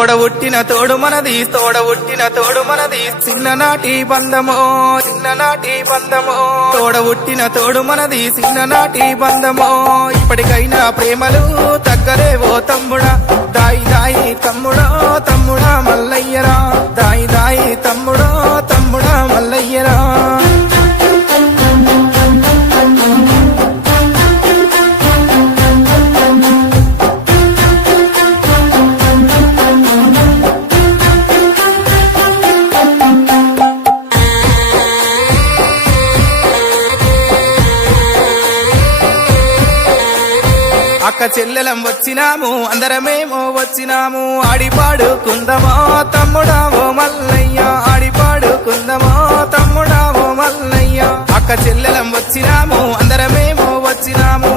తోడ ఉట్టిన తోడు మనది తోడ ఉట్టిన తోడు మనది చిన్ననాటి బంధమో చిన్ననాటి బంధమో తోడ ఉట్టిన తోడు మనది చిన్ననాటి బంధమో ఇప్పటికైనా ప్రేమలు తగ్గలేవో తమ్ముడా దాయి దాయి తమ్ముడో తమ్ముడా మల్లయ్యరా దాయి దాయి తమ్ముడో తమ్ముడా మల్లయ్యరా అక్క చెల్లెలం వచ్చినాము అందరమేమో వచ్చినాము ఆడిపాడుకుందమో తమ్ముడా ఓ మల్లయ్య ఆడిపాడుకుందమో తమ్ముడా ఓ మల్లయ్య అక్క చెల్లెలం వచ్చినాము అందరమేమో వచ్చినాము